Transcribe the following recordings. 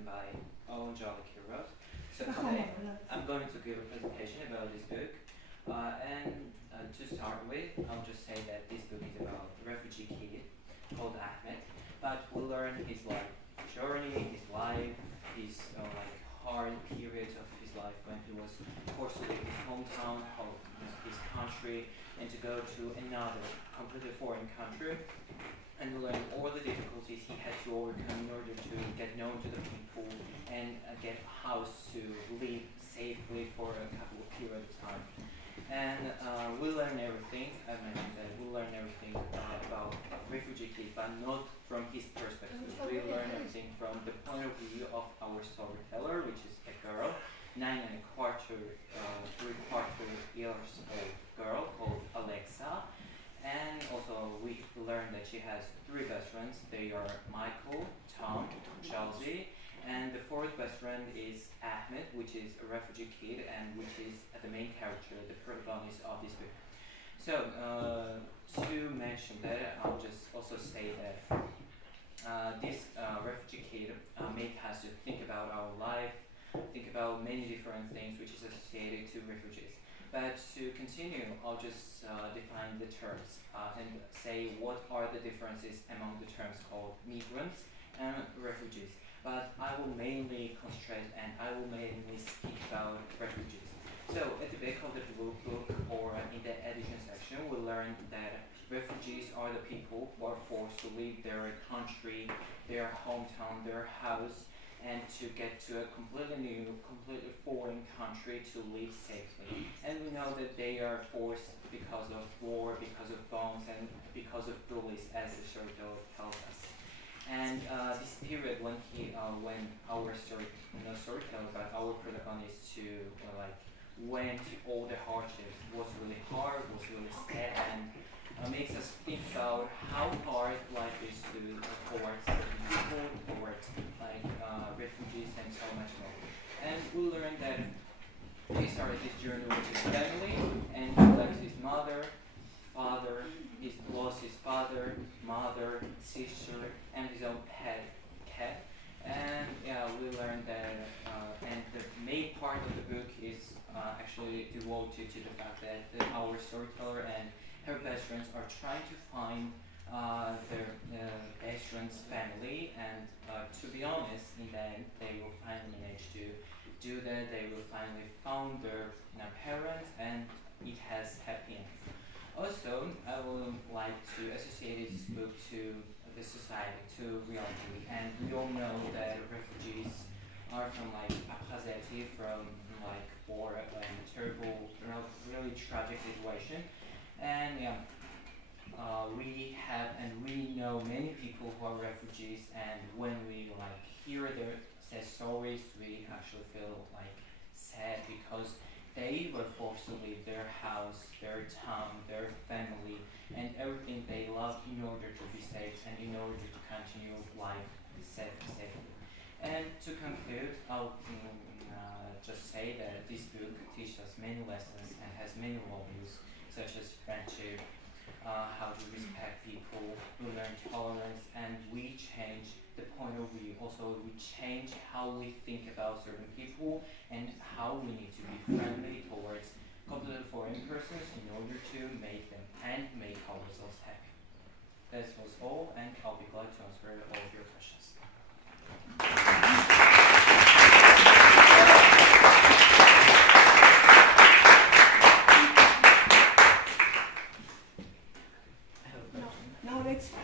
written by Owen Jolly-Kirov. So today I'm going to give a presentation about this book. To start with, I'll just say that this book is about a refugee kid called Ahmed, but we'll learn his journey, his life, his hard periods of his life when he was forced to leave his hometown, his country, and to go to another completely foreign country, and learn all the difficulties he had to overcome in order to get known to the people and get a house to live safely for a couple of period of time. And we'll learn everything. I mentioned that we'll learn everything about refugee kids, but not from his perspective. We'll learn everything from the point of view of our storyteller, which is a girl, 9 1/4, 3/4 years old girl called Alexa. And also we learned that she has 3 best friends. They are Michael, Tom, Chelsea, and the 4th best friend is Ahmed, which is a refugee kid and which is the main character, the protagonist of this book. So to mention that, I'll just also say that this refugee kid make us to think about our life, think about many different things which is associated to refugees. But to continue, I'll just define the terms and say what are the differences among the terms called migrants and refugees. But I will mainly concentrate and I will mainly speak about refugees. So at the back of the book or in the edition section, we'll learn that refugees are the people who are forced to leave their country, their hometown, their house, and to get to a completely new, completely foreign country to live safely. And we know that they are forced because of war, because of bombs, and because of bullies, as the storyteller tells us. And this period when our storyteller, but our protagonist went all the hardships was really hard, was really sad, and makes us think about how hard life is towards certain people, towards refugees, and so much more. And we learned that he started his journey with his family, and he left his mother, father, he lost his father, mother, sister, and his own pet cat. And yeah, we learned that, and the main part of the book is actually devoted to the fact that our storyteller and her best friends are trying to find their best friend's family, and to be honest, in the end, they will finally manage to do that. They will finally found their parents, and it has happy end. Also, I would like to associate this book to the society, to reality, and we all know that refugees are from Abkhazia, from war, terrible, really tragic situation, and yeah. We know many people who are refugees, and when we hear their sad stories, we actually feel sad because they were forced to leave their house, their town, their family, and everything they love in order to be safe and in order to continue life safely. And to conclude, I'll just say that this book teaches us many lessons and has many values, such as friendship, how to respect people, we learn tolerance, and we change the point of view. Also, we change how we think about certain people and how we need to be friendly towards completely foreign persons in order to make them and make ourselves happy. That was all, and I'll be glad to answer all of your questions.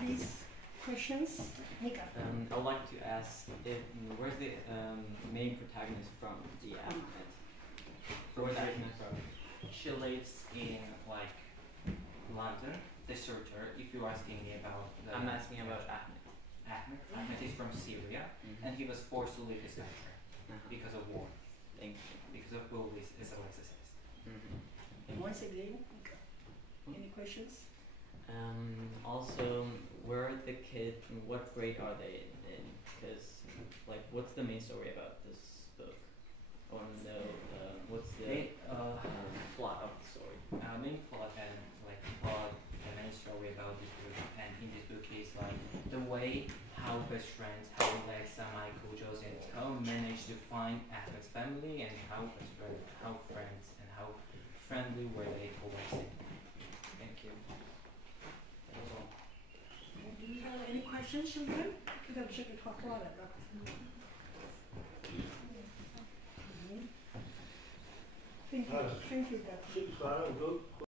Please, questions? Nika. I'd like to ask where's the main protagonist from? The Ahmed. Where's Ahmed from? She lives in London, the sorter. If you're asking me about I'm asking about Ahmed. Ahmed is from Syria, and he was forced to leave his country because of war. Thank you. Because of bullies, as Alexa says. Once again, Nika. Any questions? Also, where are the kids? What grade are they in? Because, what's the main story about this book? I want to know what's the plot of the story. Main plot and the main story about this book, and in this book is the way how best friends, how Alexa, Michael, Josie, and Tom managed to find Ahmed's family, and how friends and how friendly were they towards him. Thank you. That was all. Do you have any questions, children? 그다음 저기 갖고 와라. Thank you, Dr. C4